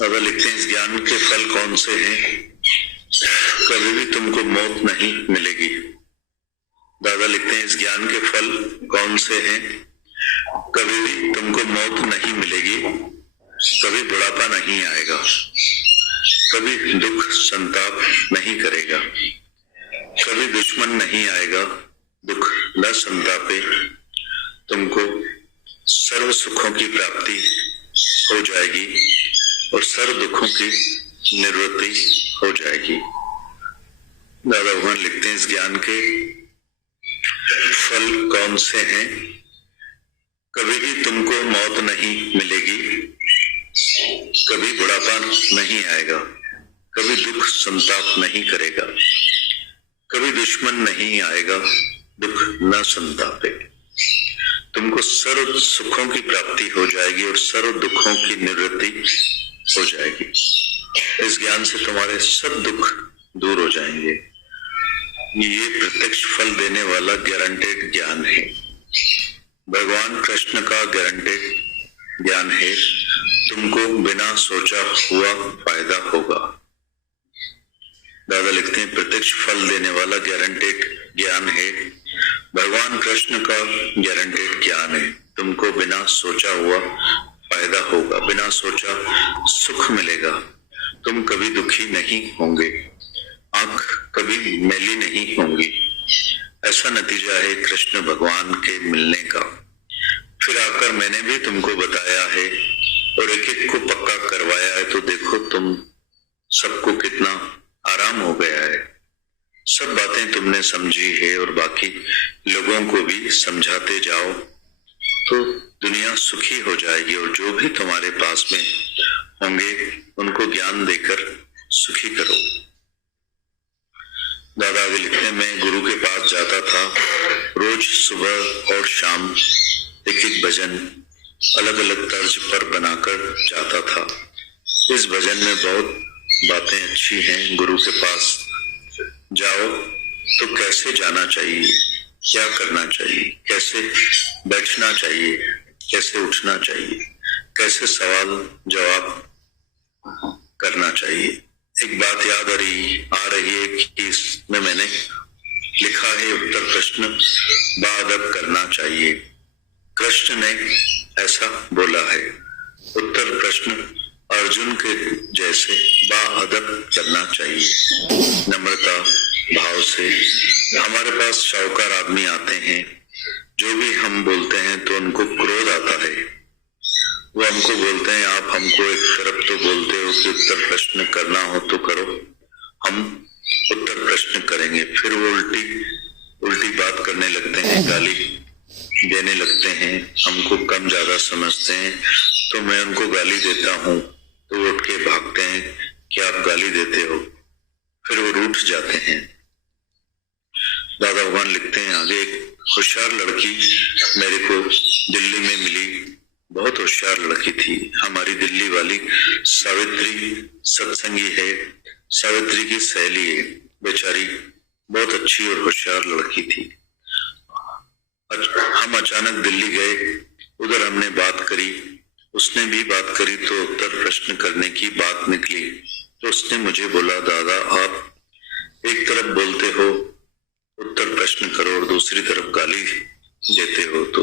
दादा लिखते हैं, इस ज्ञान के फल कौन से हैं? कभी भी तुमको मौत नहीं मिलेगी। दादा लिखते हैं, इस ज्ञान के फल कौन से हैं? कभी भी तुमको मौत नहीं मिलेगी, कभी बुढ़ापा नहीं आएगा, कभी दुख संताप नहीं करेगा, कभी दुश्मन नहीं आएगा, दुख न संतापे, तुमको सर्व सुखों की प्राप्ति हो जाएगी और सर्व दुखों की निवृत्ति हो जाएगी। दादा भगवान लिखते हैं, इस ज्ञान के फल कौन से हैं? कभी भी तुमको मौत नहीं मिलेगी, कभी बुढ़ापा नहीं आएगा, कभी दुख संताप नहीं करेगा, कभी दुश्मन नहीं आएगा, दुख न संतापे, तुमको सर्व सुखों की प्राप्ति हो जाएगी और सर्व दुखों की निवृत्ति हो जाएगी। इस ज्ञान से तुम्हारे सब दुख दूर हो जाएंगे। ये प्रत्यक्ष फल देने वाला गारंटेड ज्ञान है, भगवान कृष्ण का गारंटेड ज्ञान है। तुमको बिना सोचा हुआ फायदा होगा। दादा लिखते हैं, प्रत्यक्ष फल देने वाला गारंटेड ज्ञान है, भगवान कृष्ण का गारंटेड ज्ञान है। तुमको बिना सोचा हुआ फायदा होगा, बिना सोचा सुख मिलेगा, तुम कभी दुखी नहीं होंगे, आंख कभी मैली नहीं होंगी। ऐसा नतीजा है कृष्ण भगवान के मिलने का। फिर आकर मैंने भी तुमको बताया है और एक एक को पक्का करवाया है, तो देखो तुम सबको कितना आराम हो गया है। सब बातें तुमने समझी है और बाकी लोगों को भी समझाते जाओ तो दुनिया सुखी हो जाएगी और जो भी तुम्हारे पास में होंगे उनको ज्ञान देकर सुखी करो। दादा आगे लिखते हैं, मैं गुरु के पास जाता था, रोज सुबह और शाम एक एक भजन अलग अलग तर्ज पर बनाकर जाता था। इस भजन में बहुत बातें अच्छी हैं। गुरु के पास जाओ तो कैसे जाना चाहिए, क्या करना चाहिए, कैसे बैठना चाहिए, कैसे उठना चाहिए, कैसे सवाल जवाब करना चाहिए। एक बात याद आ रही है कि इसमें मैंने लिखा है, उत्तर प्रश्न बाअदब करना चाहिए। कृष्ण ने ऐसा बोला है, उत्तर प्रश्न अर्जुन के जैसे बाअदब करना चाहिए, नम्रता भाव से। हमारे पास शाहूकार आदमी आते हैं, जो भी हम बोलते हैं तो उनको क्रोध आता है। वो हमको बोलते हैं, आप हमको एक तरफ तो बोलते हो कि उत्तर प्रश्न करना हो तो करो, हम उत्तर प्रश्न करेंगे। फिर वो उल्टी बात करने लगते हैं, गाली देने लगते हैं, हमको कम ज्यादा समझते हैं, तो मैं उनको गाली देता हूँ तो वो उठ के भागते हैं कि आप गाली देते हो, फिर वो रूठ जाते हैं। दादा भगवान लिखते हैं आगे, एक होशियार लड़की मेरे को दिल्ली में मिली, बहुत होशियार लड़की थी। हमारी दिल्ली वाली सावित्री सत्संगी है, सावित्री की सहेली है, बेचारी बहुत अच्छी और होशियार लड़की थी। हम अचानक दिल्ली गए, उधर हमने बात करी, उसने भी बात करी, तो उत्तर प्रश्न करने की बात निकली। तो उसने मुझे बोला, दादा आप एक तरफ बोलते हो उत्तर प्रश्न करो और दूसरी तरफ गाली देते हो, तो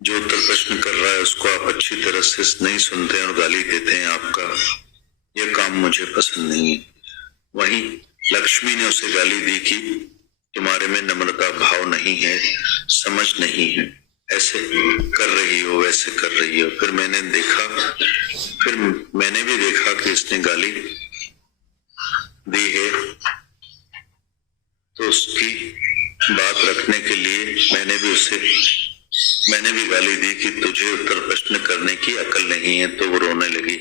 जो उत्तर प्रश्न कर रहा है उसको आप अच्छी तरह से नहीं सुनते हैं और गाली देते हैं। आपका यह काम मुझे पसंद नहीं है। वहीं लक्ष्मी ने उसे गाली दी कि तुम्हारे में नम्रता भाव नहीं है, समझ नहीं है, ऐसे कर रही हो, वैसे कर रही हो। फिर मैंने भी देखा कि इसने गाली दी है, तो उसकी बात रखने के लिए मैंने भी गाली दी कि तुझे उत्तर प्रश्न करने की अकल नहीं है। तो वो रोने लगी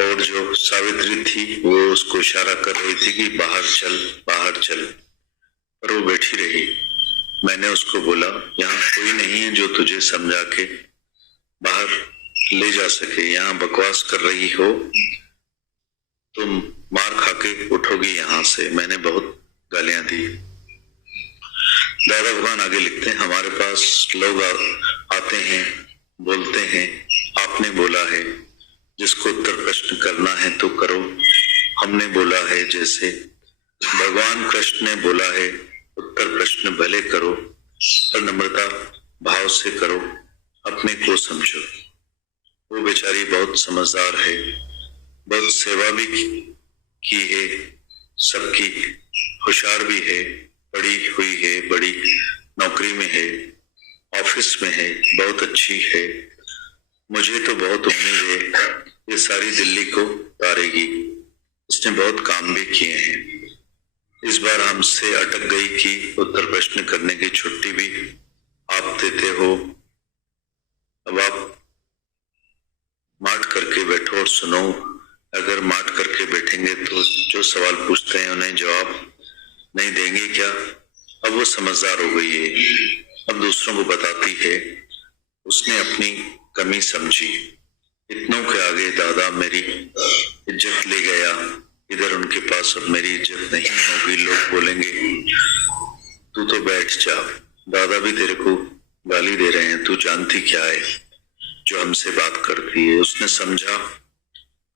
और जो सावित्री थी वो उसको इशारा कर रही थी कि बाहर चल, पर वो बैठी रही। मैंने उसको बोला, यहाँ कोई नहीं है जो तुझे समझा के बाहर ले जा सके, यहाँ बकवास कर रही हो, तुम मार खा के उठोगी यहाँ से। मैंने बहुत गालियां दी। दादा भगवान आगे लिखते हैं, हमारे पास लोग आते हैं, बोलते हैं, आपने बोला है जिसको उत्तर प्रश्न करना है तो करो। हमने बोला है जैसे भगवान कृष्ण ने बोला है उत्तर प्रश्न भले करो पर नम्रता भाव से करो, अपने को समझो। वो बेचारी बहुत समझदार है, बहुत सेवा भी की है सबकी, होशियार भी है, पढ़ी हुई है, बड़ी नौकरी में है, ऑफिस में है, बहुत अच्छी है। मुझे तो बहुत उम्मीद है ये सारी दिल्ली को तारेगी। इसने बहुत काम भी किए हैं। इस बार हमसे अटक गई कि उत्तर प्रश्न करने की छुट्टी भी आप देते हो। अब आप माठ करके बैठो और सुनो। अगर माठ करके बैठेंगे तो जो सवाल पूछते हैं उन्हें जवाब नहीं देंगे क्या? अब वो समझदार हो गई है, अब दूसरों को बताती है। उसने अपनी कमी समझी। इतनों के आगे दादा मेरी इज्जत ले गया, इधर उनके पास अब मेरी इज्जत नहीं होगी। लोग बोलेंगे तू तो बैठ जा, दादा भी तेरे को गाली दे रहे हैं, तू जानती क्या है जो हमसे बात करती है। उसने समझा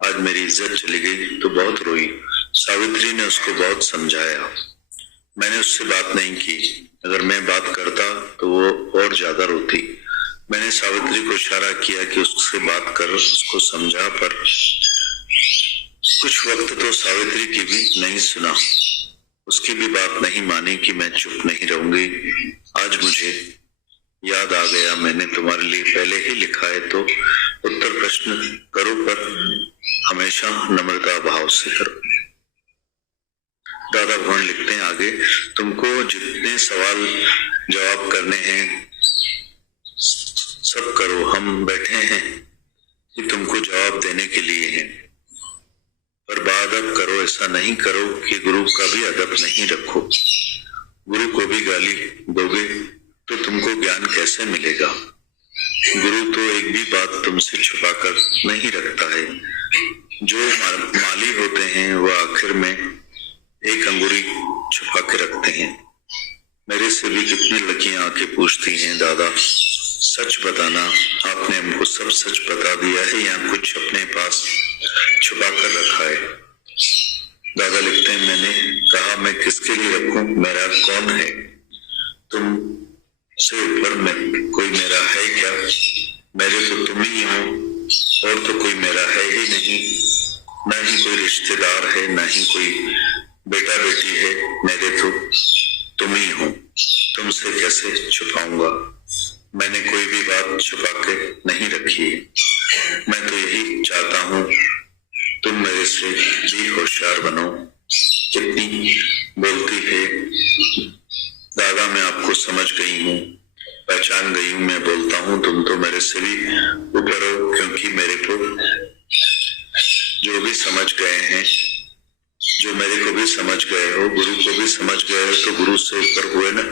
आज मेरी इज्जत चली गई तो बहुत रोई। सावित्री ने उसको बहुत समझाया। मैंने उससे बात नहीं की, अगर मैं बात करता तो वो और ज्यादा रोती। मैंने सावित्री को इशारा किया कि उससे बात कर, उसको समझा, पर कुछ वक्त तो सावित्री की भी नहीं सुना, उसकी भी बात नहीं मानी कि मैं चुप नहीं रहूंगी। आज मुझे याद आ गया, मैंने तुम्हारे लिए पहले ही लिखा है तो उत्तर प्रश्न करो पर हमेशा नम्रता भाव से करो। दादा भगवान लिखते हैं आगे, तुमको जितने सवाल जवाब करने हैं सब करो, हम बैठे हैं कि तुमको जवाब देने के लिए हैं, पर बाअदब करो। ऐसा नहीं करो कि गुरु का भी अदब नहीं रखो। गुरु को भी गाली दोगे तो तुमको ज्ञान कैसे मिलेगा? गुरु तो एक भी बात तुमसे छुपा कर नहीं रखता है। जो माली होते हैं वह आखिर में एक अंगुरी छुपा के रखते हैं। मेरे से भी कितनी लड़कियां आके पूछती हैं, दादा सच बताना, आपने हमको सब सच बता दिया है या कुछ अपने पास छुपा कर रखा है? दादा लिखते हैं, मैंने कहा मैं किसके लिए रखूं, मेरा कौन है? तुम से ऊपर में कोई मेरा है क्या? मेरे तो तुम ही हो और तो कोई मेरा है ही नहीं। न ही कोई रिश्तेदार है, न ही कोई बेटा बेटी है, मेरे तो तुम ही हो। तुमसे कैसे छुपाऊंगा? मैंने कोई भी बात छुपा के नहीं रखी है। मैं तो यही चाहता हूँ तुम मेरे से भी होशियार बनो। कितनी बोलती है दादा, मैं आपको समझ गई हूँ, पहचान गई हूँ। मैं बोलता हूँ तुम तो मेरे से भी ऊपर हो, क्योंकि मेरे को जो भी समझ गए हैं, जो मेरे को भी समझ गए हो, गुरु को भी समझ गए हो, तो गुरु से ऊपर हुए ना।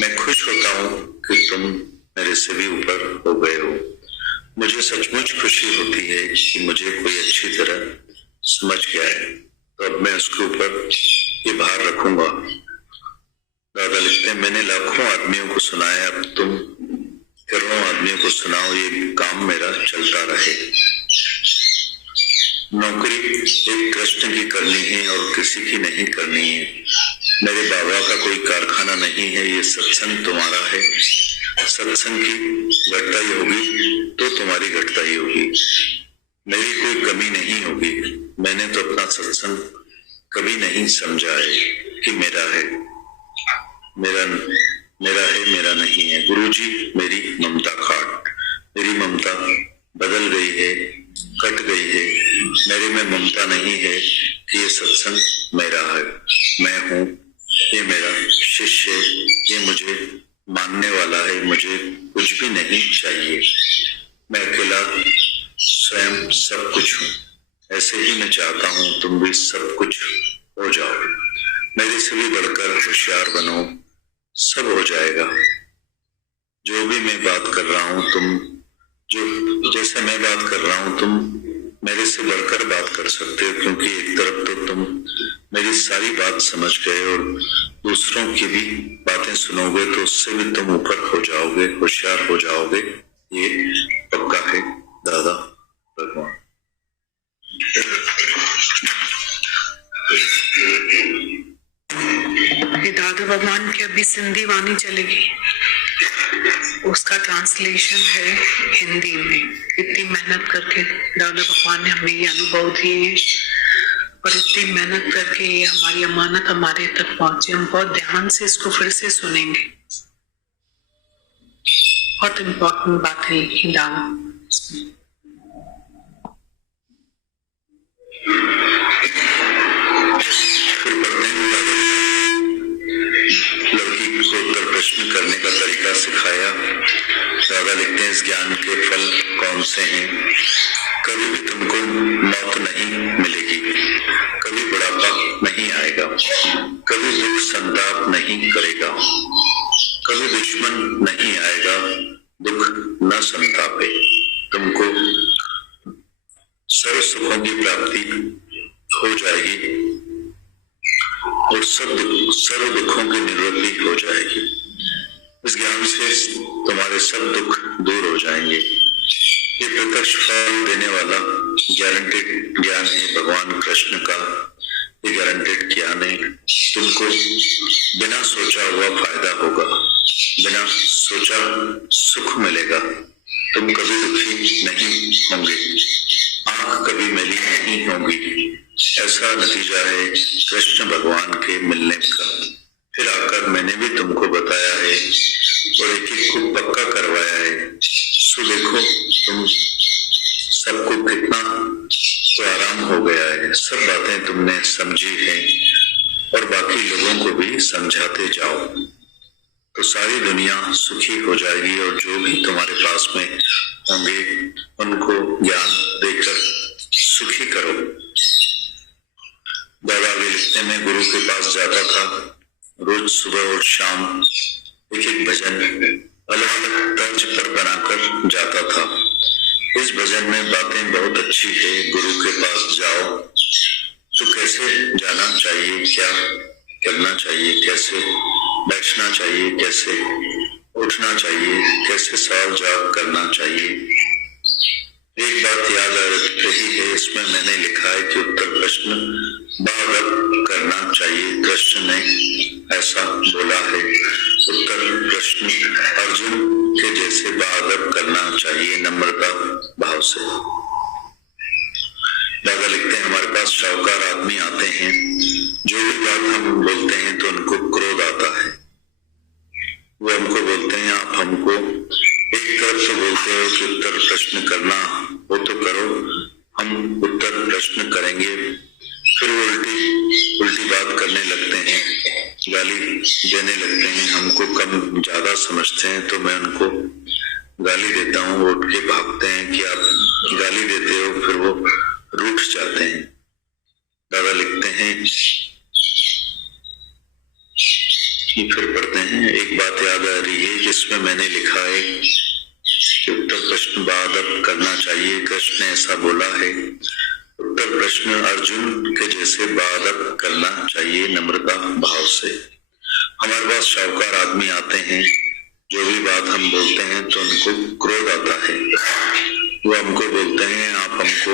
मैं खुश होता हूँ कि तुम मेरे से भी ऊपर हो गए हो। मुझे सचमुच खुशी होती है कि मुझे कोई अच्छी तरह समझ गया है, तो अब मैं उसके ऊपर ये भार रखूंगा। दादा लिखते हैं, मैंने लाखों आदमियों को सुनाया, अब तुम करोड़ों आदमियों को सुनाओ, ये काम मेरा चलता रहे। नौकरी एक कृष्ण की करनी है और किसी की नहीं करनी है। मेरे बाबा का कोई कारखाना नहीं है, ये सत्संग तुम्हारा है। सत्संग की घटताई होगी तो तुम्हारी घटताई होगी, मेरी कोई कमी नहीं होगी। मैंने तो अपना सत्संग कभी नहीं समझा है कि मेरा है, मेरा है, मेरा नहीं है। गुरुजी मेरी ममता खाट, मेरी ममता बदल गई है, कट गई है। मेरे में ममता नहीं है कि ये सत्संग मेरा है, मैं हूँ, ये मेरा शिष्य है, ये मुझे मानने वाला है, मुझे कुछ भी नहीं चाहिए। मैं अकेला स्वयं सब कुछ हूँ। ऐसे ही मैं चाहता हूँ तुम भी सब कुछ हो जाओ, मेरे से भी बढ़कर होशियार बनो, सब हो जाएगा। जो भी मैं बात कर रहा हूँ, तुम जो जैसे मैं बात कर रहा हूँ, तुम मेरे से बढ़कर बात कर सकते हो, क्योंकि एक तरफ तो तुम मेरी सारी बात समझ गए और दूसरों की भी बातें सुनोगे तो उससे भी तुम ऊपर हो जाओगे, होशियार हो जाओगे। ये पक्का है दादा भगवान। ये दादा भगवान की अभी सिंधी वाणी चलेगी, उसका ट्रांसलेशन है हिंदी में। इतनी मेहनत करके दादा भगवान ने हमें ये अनुभव दिए और इतनी मेहनत करके ये हमारी अमानत हमारे तक पहुंचे। हम बहुत ध्यान से इसको फिर से सुनेंगे। बहुत इम्पोर्टेंट बात है ये दादा। लड़की को उत्तर प्रश्न करने का तरीका सिखाया। दादा लिखते हैं, इस ज्ञान के फल कौन से हैं? कभी भी तुमको मौत नहीं मिलेगी, कभी बुढ़ापा नहीं आएगा, कभी दुख संताप नहीं करेगा, कभी दुश्मन नहीं आएगा, दुख न संतापे। तुमको सर्व सुखों की प्राप्ति हो जाएगी और सर्व दुखों की निवृत्ति हो जाएगी। इस ज्ञान से तुम्हारे सब दुख दूर हो जाएंगे। ये प्रत्यक्ष फल देने वाला गारंटेड ज्ञान है भगवान कृष्ण का। ये गारंटेड ज्ञान है। तुमको बिना सोचा हुआ फायदा होगा, बिना सोचा सुख मिलेगा। तुम कभी दुखी नहीं होंगे, आंख कभी मैली नहीं होगी। ऐसा नतीजा है कृष्ण भगवान के मिलने का। फिर आकर मैंने भी तुमको बताया है और एक एक को पक्का करवाया है। सो देखो तुम सबको कितना तो आराम हो गया है। सब बातें तुमने समझी है और बाकी लोगों को भी समझाते जाओ तो सारी दुनिया सुखी हो जाएगी। और जो भी तुम्हारे पास में होंगे उनको ज्ञान देकर सुखी करो। दादा आगे लिखते, मैं गुरु के पास जाता था। रोज सुबह और शाम एक एक भजन अलग अलग तर्ज पर बनाकर जाता था। इस भजन में बातें बहुत अच्छी है। गुरु के पास जाओ तो कैसे जाना चाहिए, क्या करना चाहिए, कैसे बैठना चाहिए, कैसे उठना चाहिए, कैसे सवाल जवाब करना चाहिए। एक बात याद आ रही है, इसमें मैंने लिखा है कि उत्तर प्रश्न बारबार करना चाहिए। कृष्ण ने ऐसा बोला है। उत्तर प्रश्न अर्जुन के जैसे बारबार करना चाहिए, नम्रता भाव से। दादा लिखते हैं, हमारे पास शाहूकार आदमी आते हैं, जो भी बात हम बोलते हैं तो उनको क्रोध आता है। वो हमको बोलते हैं, आप हमको एक तरफ से बोलते हो कि उत्तर प्रश्न करना हो तो करो, हम उत्तर प्रश्न करेंगे। फिर वो उल्टी बात करने लगते हैं, गाली देने लगते हैं, हमको कम ज्यादा समझते हैं तो मैं उनको गाली देता हूँ। वो उठ के भागते हैं कि आप गाली देते हो, फिर वो रूठ जाते हैं। दादा लिखते हैं कि फिर पढ़ते हैं, एक बात याद आ रही है जिसमें मैंने लिखा है कि उत्तर प्रश्न बारबार करना चाहिए। कृष्ण ने ऐसा बोला है। उत्तर प्रश्न अर्जुन के जैसे बारबार करना चाहिए, नम्रता भाव से। हमारे पास शाहूकार आदमी आते हैं, जो भी बात हम बोलते हैं तो उनको क्रोध आता है। वो हमको बोलते हैं, आप हमको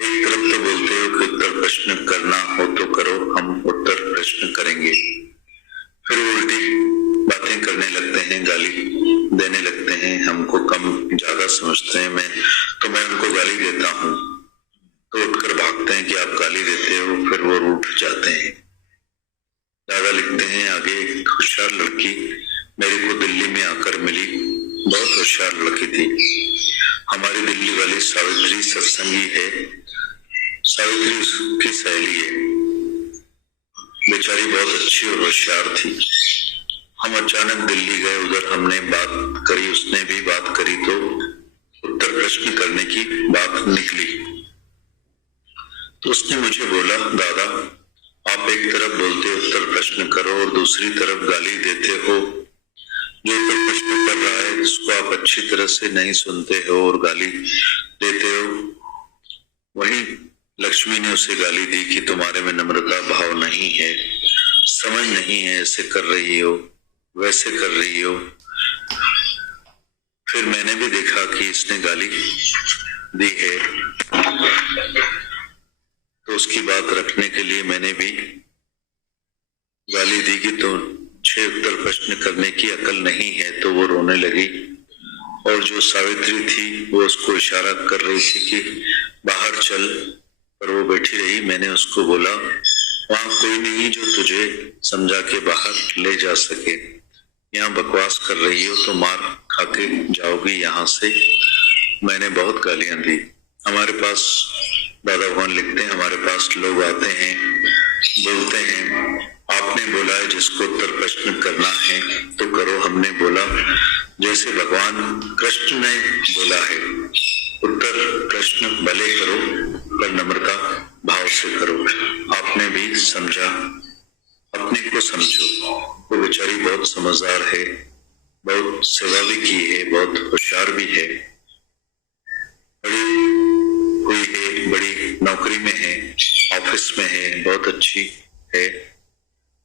एक तरफ तो बोलते हो कि उत्तर प्रश्न करना हो तो करो, हम उत्तर प्रश्न करेंगे। फिर उल्टी बातें करने लगते हैं, गाली देने लगते हैं, हमको कम ज्यादा समझते हैं। मैं उनको गाली देता हूँ तो उठकर भागते हैं कि आप गाली देते हो, फिर वो रूठ जाते हैं। दादा लिखते हैं आगे, एक होशियार लड़की मेरे को दिल्ली में आकर मिली। बहुत होशियार लड़की थी। हमारी दिल्ली वाली सावित्री सत्संगी है। सावित्री उसकी सहेली है। बेचारी बहुत अच्छी और होशियार थी। हम अचानक दिल्ली गए, उधर हमने बात करी, उसने भी बात करी तो उत्तर प्रश्न करने की बात निकली। तो उसने मुझे बोला, दादा आप एक तरफ बोलते हो उत्तर प्रश्न करो और दूसरी तरफ गाली देते हो। जो उत्तर प्रश्न कर रहा है उसको आप अच्छी तरह से नहीं सुनते हो और गाली देते हो। वही लक्ष्मी ने उसे गाली दी कि तुम्हारे में नम्रता भाव नहीं है, समझ नहीं है, ऐसे कर रही हो, वैसे कर रही हो। फिर मैंने भी देखा कि इसने गाली दी है, तो उसकी बात रखने के लिए मैंने भी गाली दी कि तो 6 उत्तर प्रश्न करने की अकल नहीं है। तो वो रोने लगी और जो सावित्री थी वो उसको इशारा कर रही थी कि बाहर चल, पर वो बैठी रही। मैंने उसको बोला वहां कोई नहीं जो तुझे समझा के बाहर ले जा सके, यहाँ बकवास कर रही हो तो मार खा के जाओगी यहाँ से। मैंने बहुत गालियां दी। हमारे पास दादा भगवान लिखते हैं, हमारे पास लोग आते हैं, बोलते हैं आपने बोला है जिसको उत्तर प्रश्न करना है तो करो। हमने बोला जैसे भगवान कृष्ण ने बोला है, उत्तर प्रश्न भले करो पर नम्रता भाव से करो। आपने भी समझा, अपने को समझो। वो बेचारी बहुत समझदार है, बहुत सेवा भी की है, बहुत होशियार भी है, बड़ी हुई है, बड़ी नौकरी में है, ऑफिस में है, बहुत अच्छी है।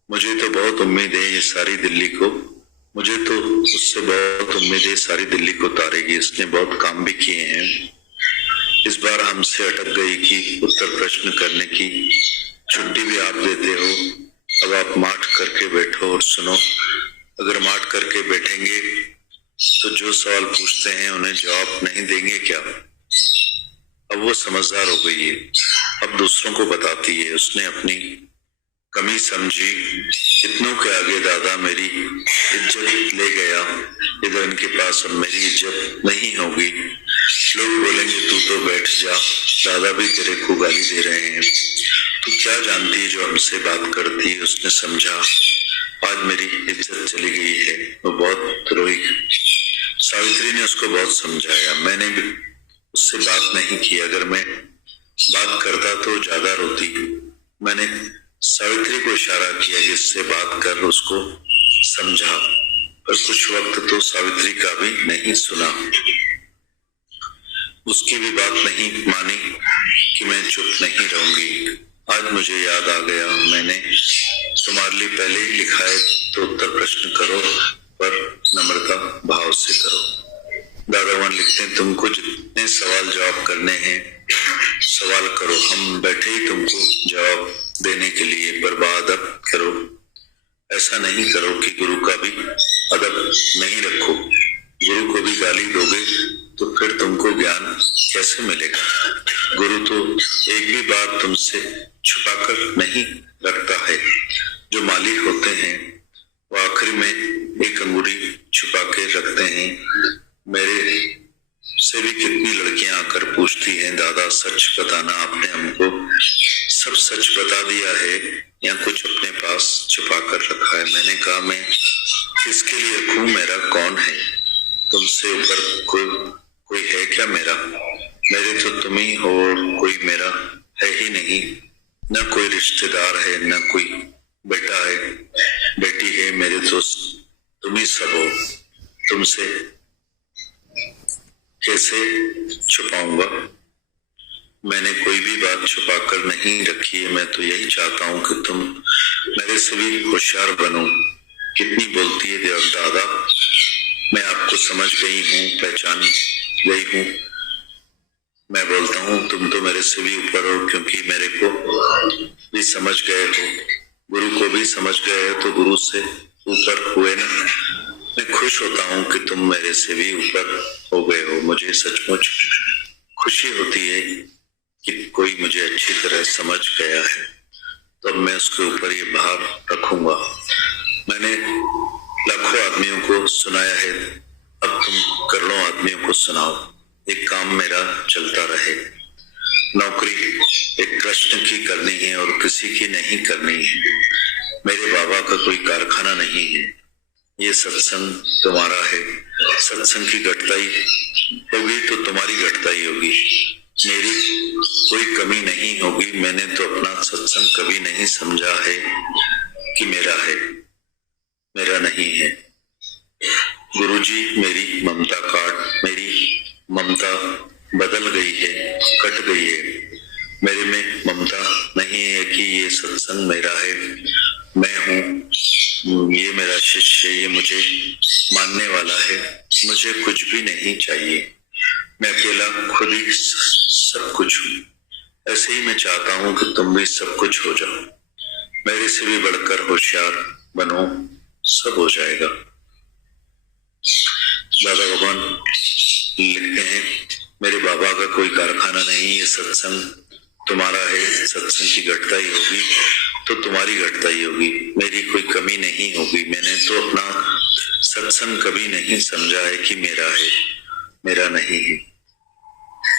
मुझे तो बहुत उम्मीद है ये सारी दिल्ली को, मुझे तो उससे बहुत उम्मीद है सारी दिल्ली को उतारेगी। इसने बहुत काम भी किए हैं। इस बार हमसे अटक गई कि उत्तर प्रश्न करने की छुट्टी भी आप देते हो, अब आप माठ करके बैठो और सुनो। अगर माठ करके बैठेंगे तो जो सवाल पूछते हैं उन्हें जवाब नहीं देंगे क्या? अब वो समझदार हो गई है, अब दूसरों को बताती है। उसने अपनी कमी समझी। इतनों के आगे दादा मेरी इज्जत ले गया, इधर इनके पास अब मेरी इज्जत नहीं होगी। लोग बोलेंगे तू तो बैठ जा, दादा भी तेरे को गाली दे रहे हैं, तू क्या जानती है जो हमसे बात करती है। उसने समझा आज मेरी इज्जत चली गई है। वो बहुत रोई। सावित्री ने उसको बहुत समझाया। मैंने भी उससे बात नहीं की, अगर मैं बात करता तो ज्यादा रोती। मैंने सावित्री को इशारा किया कि इससे बात कर, उसको समझा, पर कुछ वक्त तो सावित्री का भी नहीं सुना, उसकी भी बात नहीं मानी कि मैं चुप नहीं रहूंगी। आज मुझे याद आ गया, मैंने तुम्हारे लिए पहले ही लिखा है तो उत्तर प्रश्न करो पर नम्रता भाव से करो। दादा भगवान लिखते हैं तुमको जितने सवाल जवाब करने हैं सवाल करो, हम बैठे ही तुमको जवाब देने के लिए, पर बाअदब करो। ऐसा नहीं करो कि गुरु का भी अदब नहीं रखो। गुरु को भी गाली दोगे तो फिर तुमको ज्ञान कैसे मिलेगा? गुरु तो एक भी बात तुमसे छुपाकर नहीं रखता है। जो मालिक होते हैं वो आखिर में एक अंगूठी छुपा के रखते हैं। मेरे से भी कितनी लड़कियां आकर पूछती हैं दादा सच बताना, आपने हमको सब सच बता दिया है या कुछ अपने पास छुपा कर रखा है? मैंने कहा मैं किसके लिए रखूं, मेरा कौन है? तुमसे ऊपर कोई है क्या मेरा? मेरे तो तुम ही हो, कोई मेरा है ही नहीं। न कोई रिश्तेदार है, न कोई बेटा है, बेटी है, मेरे तो तुम ही सब हो। तुमसे कैसे छुपाऊंगा? मैंने कोई भी बात छुपा कर नहीं रखी है। मैं तो यही चाहता हूँ कि तुम मेरे से भी होशियार बनो। कितनी बोलती है देव दादा, मैं आपको समझ गई हूँ, पहचान गई हूँ। मैं बोलता हूँ तुम तो मेरे से भी ऊपर हो, क्योंकि मेरे को भी समझ गए हो, गुरु को भी समझ गए हो, तो गुरु से ऊपर हुए ना। मैं खुश होता हूँ कि तुम मेरे से भी ऊपर हो गए हो। मुझे सचमुच खुशी होती है कि कोई मुझे अच्छी तरह समझ गया है, तो अब मैं उसके ऊपर ये भार रखूंगा। मैंने लाखों आदमियों को सुनाया है, अब तुम करोड़ों आदमियों को सुनाओ। एक काम मेरा चलता रहे। नौकरी एक कृष्ण की करनी है और किसी की नहीं करनी है। मेरे बाबा का कोई कारखाना नहीं है। ये सत्संग तुम्हारा है। सत्संग की घटताई होगी तो तुम्हारी घटताई होगी, मेरी कोई कमी नहीं होगी। मैंने तो अपना सत्संग कभी नहीं समझा है कि मेरा है, मेरा नहीं है। गुरुजी मेरी ममता काट, मेरी ममता बदल गई है, कट गई है। मेरे में ममता नहीं है कि ये सत्संग मेरा है, मैं हूँ, ये मेरा शिष्य, ये मुझे मानने वाला है। मुझे मुझे कुछ भी नहीं चाहिए, मैं अकेला खुद ही सब कुछ हूँ। ऐसे ही मैं चाहता हूँ कि तुम भी सब कुछ हो जाओ, मेरे से भी बढ़कर होशियार बनो, सब हो जाएगा। दादा भगवान लिखते हैं, मेरे बाबा का कोई कारखाना नहीं, ये सत्संग तुम्हारा है, सत्संग की घटता ही होगी तो तुम्हारी घटता ही होगी, मेरी कोई कमी नहीं होगी। मैंने तो अपना सत्संग कभी नहीं समझा है कि मेरा है, मेरा नहीं है।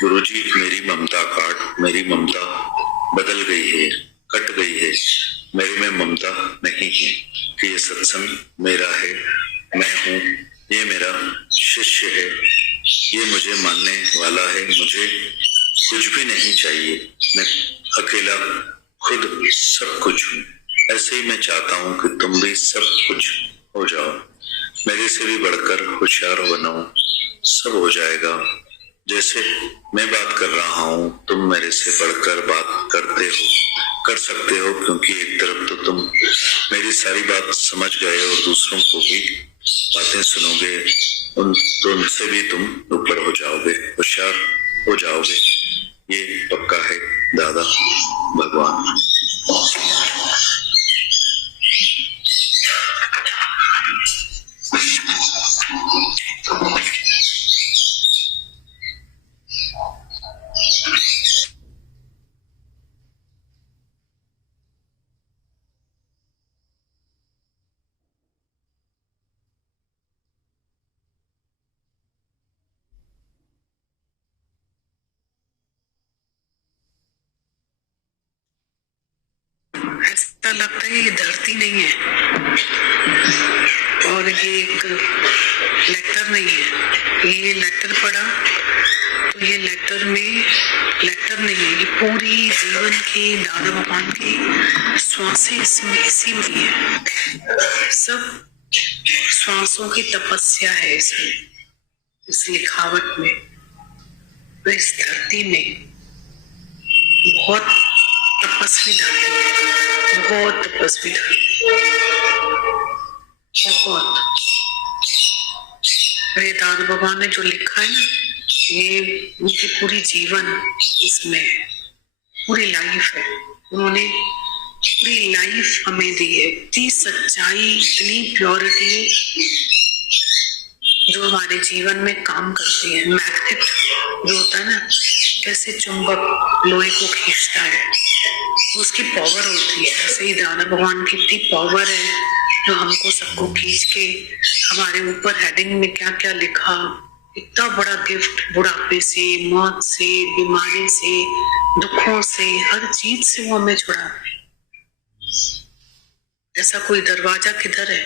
गुरुजी मेरी ममता काट, मेरी ममता बदल गई है, कट गई है, मेरे में ममता नहीं है कि ये सत्संग मेरा है, मैं हूँ, ये मेरा शिष्य है, ये मुझे मानने वाला है, मुझे कुछ भी नहीं चाहिए, मैं अकेला खुद सब कुछ हूँ। ऐसे ही मैं चाहता हूँ कि तुम भी सब कुछ हो जाओ, मेरे से भी बढ़कर होशियार बनो, सब हो जाएगा। जैसे मैं बात कर रहा हूँ तुम मेरे से बढ़कर बात करते हो, कर सकते हो, क्योंकि एक तरफ तो तुम मेरी सारी बात समझ गए और दूसरों को भी बातें सुनोगे, तो उनसे भी तुम ऊपर हो जाओगे, होशियार हो जाओगे, ये पक्का है दादा भगवान। ऐसा लगता है ये धरती नहीं है और ये एक लेटर नहीं है। ये लेटर पढ़ा तो ये लेटर में लेटर नहीं है, ये पूरी जीवन की दादा भगवान की श्वासें इसमें इसी में है। सब श्वासों की तपस्या है इसमें, इस लिखावट में। तो इस धरती में बहुत तपस्वी धरती है, बहुत तपस्वी धरती, बहुत। ये दादा भगवान ने जो लिखा है ना, ये उनकी पूरी जीवन इसमें है, पूरी लाइफ है। उन्होंने पूरी लाइफ हमें दी है, इतनी सच्चाई, इतनी प्योरिटी जो हमारे जीवन में काम करती है। मैग्नेट जो होता है ना, कैसे चुंबक लोहे को खींचता है, उसकी पावर होती है। ऐसे ही दादा भगवान की इतनी पावर है जो हमको सबको खींच के हमारे ऊपर हेडिंग में क्या क्या लिखा, इतना बड़ा गिफ्ट, बुढ़ापे से, मौत से, बीमारी से, दुखों से, हर चीज से वो हमें छुड़ा। ऐसा कोई दरवाजा किधर है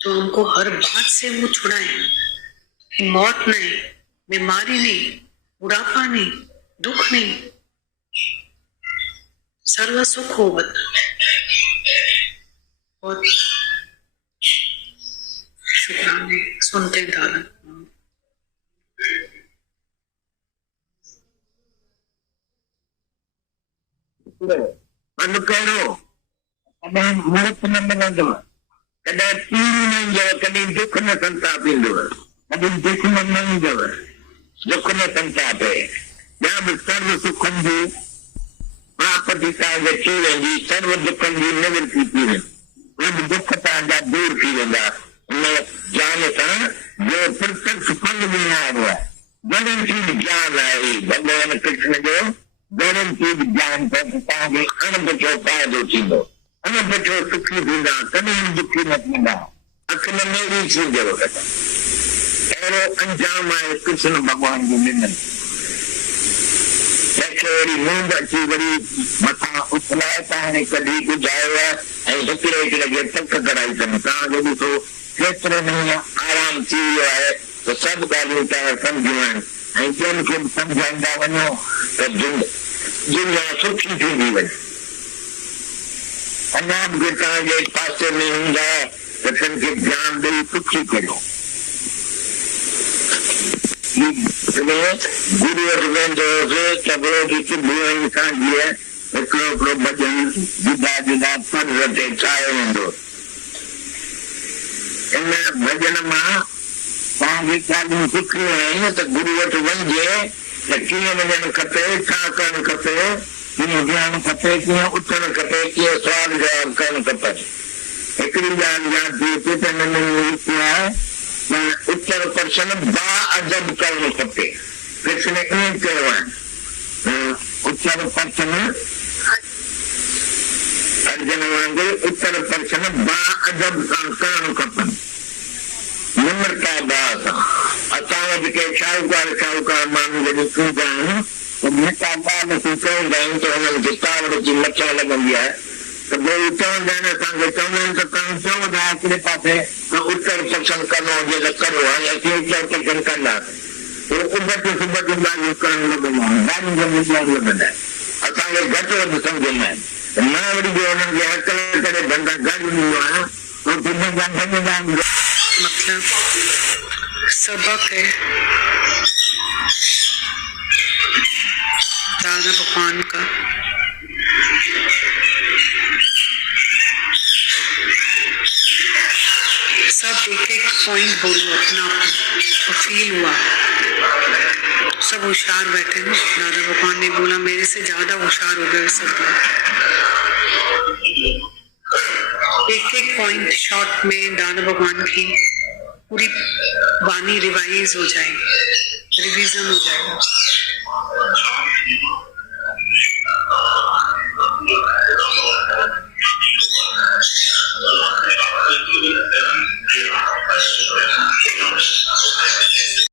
तो हमको हर बात से वो छुड़ाए कि मौत नहीं, बीमारी नहीं, बुढ़ापा नहीं, दुख नहीं, सर्व सुख हो। बहुत शुक्राने सुनते दादा। करो मुहूर्त न मिलंदो, कॾहिं पीर न ईंदव, कॾहिं दुख न संताप ईंदव, कॾहिं दुश्मन न ईंदव, दुख न संताप है। जब सर्व सुखन जी प्राप्ति तव्हांखे थी वेंदी, सर्व दुखन जी निवृत्ति थी वेंदी, उहे दुख तव्हांजा दूर थी वेंदा। उन ज्ञान सां जो प्रत्यक्ष फल में आयो आहे, गारंटीड ज्ञान आहे भगवान कृष्ण जो, गारंटीड ज्ञान सां तव्हांखे अणबुछो फ़ाइदो थींदो, अणबुछो सुखी थींदा, कॾहिं दुखी न थींदा, अख में मेरी थींदव। अहिड़ो अंजाम आहे कृष्ण भॻवान जी ॾिनल। वरी नींद अची वरी मथां उथलाए त हाणे कढी ॿुधायो आहे ऐं हिकिड़े हिकिड़े तक कराई अथनि। तव्हांजो ॾिसो केतिरो न आराम थी वियो आहे त सभु ॻाल्हियूं तव्हां सम्झियूं आहिनि ऐं ॿियनि खे बि सम्झाईंदा वञो त दुनिया सुठी थींदी वञे। अञा बि तव्हांजे पासे में हूंदा त कंहिंखे ध्यानु ॾेई सुठी कयो। गुरु वटि वेंदो हुउसि त रोज़ सुबुह सां जीअं हिकिड़ो हिकिड़ो भॼन जुदा जुदा फर्ज़ ते ठाहियो वेंदो। इन भॼन मां असांखे ॻाल्हियूं सिखणियूं आहिनि त गुरू वटि वञिजे त कीअं वञणु खपे, छा करणु खपे, कीअं विहणु खपे, कीअं उथणु खपे, कीअं सुवाल जवाब करणु खपे। हिकिड़ी ॻाल्हि यादि थी अचे त हिन में लिखियो आहे त उत्तर प्रश्न बाअदब करणु खपे। कृष्ण ईअं चयो आहे उत्तर प्रश्न अर्जुन वांगुरु उत्तर प्रश्न बाअदब सां करणु खपनि, निम्रता भाव सां। असां वटि के शाहूकार माण्हू जॾहिं थींदा आहिनि त मिठा ॿार खे चवंदा आहिनि त हुननि खे कावड़ जी मथां लॻंदी आहे त ॿई चवंदा आहिनि असांखे चवंदा आहिनि त तव्हां चओ था हिकिड़े पासे त उत्तर प्रश्न करिणो हुजे त करो, हाणे असीं उत्तर प्रश्न कंदासीं। उबट सुबट ॻाल्हियूं करणु लॻंदा आहिनि, ॻाल्हियूं लॻंदा आहिनि, असांखे घटि वधि सम्झंदा आहिनि। मां वरी बि हुननि खे हकल करे धंधा ॻाल्हियूं ॾींदो आहियां मतलब सबक है दादा भगवान का। सब एक एक पॉइंट बोलो अपना तो फील हुआ, सब होशियार बैठे हैं। दादा भगवान ने बोला मेरे से ज्यादा होशियार हो गए सब। एक एक पॉइंट शॉर्ट में दादा भगवान की पूरी वाणी रिवाइज हो जाएगी, रिवीजन हो जाएगा।